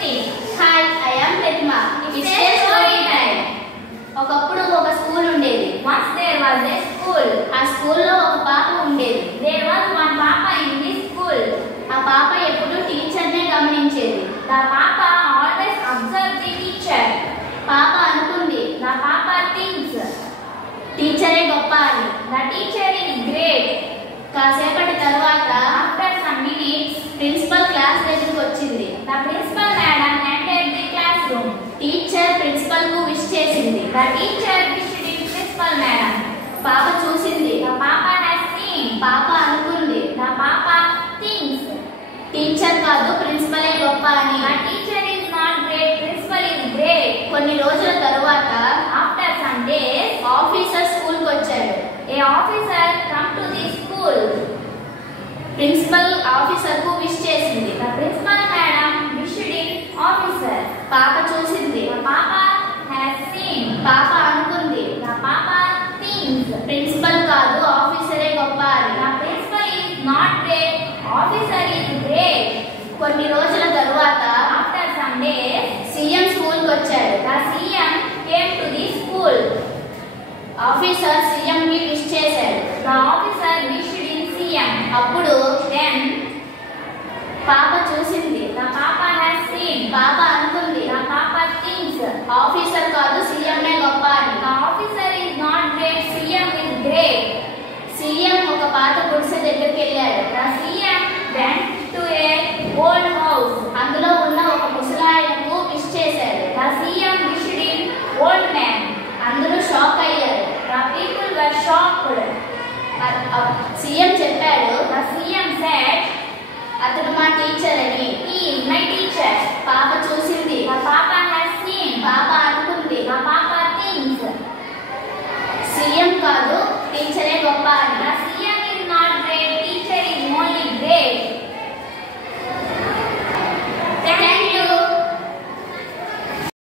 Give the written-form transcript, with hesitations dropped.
15. Hi, I am Pratima. It's story time. ఒకప్పుడు ఒక school ఉండేది. Once there was a school. ఆ స్కూల్లో ఒక పాప ఉండేది. There was one papa in this school. ఆ పాప ఎప్పుడు టీచర్నే గమనించేది. The papa always observed the teacher. పాప అనుకుంది, the papa thinks టీచరే గొప్ప అని. The teacher is great. కాసేపటి తర్వాత after some minutes principal class దగ్గరికి వచ్చింది. The principal madam entered the classroom. Teacher principal కు విష్ చేసింది. The teacher wished the principal madam. పాప చూసింది. The papa has seen. పాప అనుకుంది. The papa thinks టీచర్ కాదు ప్రిన్సిపలే గొప్ప అని. The teacher is not great, principal is great. కొన్ని రోజుల తరువాత after some days officer school కి వచ్చాడు. A officer come to the school. Principal officer కు విష్ చేసింది. The principal madam wished the officer. పాప చూసింది. The papa has seen. పాప అనుకుంది. The papa thinks ప్రిన్సిపల్ కాదు ఆఫీసరే గొప్ప అని. The principal is not great, officer is great. కొన్ని రోజుల తరువాత after some days CM school కి వచ్చాడు. The CM came to the school. Officer CM కి విష్ చేశాడు. The officer wished in CM. అప్పుడు then పాప చూసింది. The papa has seen. పాప అనుకుంది. The papa thinks ఆఫీసర్ కాదు సీఎంనే గొప్ప అని. The officer is not great, CM is great. CM ఒక పాత గుడిసె దగ్గరికి వెళ్ళాడు. The CM went to a old house. అందులో ఉన్న ఒక ముసలాయనకు విష్ చేశాడు. The CM wished in old man. అందరూ షాక్ అయ్యారు. The people were shocked. CM చెప్పాడు. The CM said అతను మా టీచర్ అని.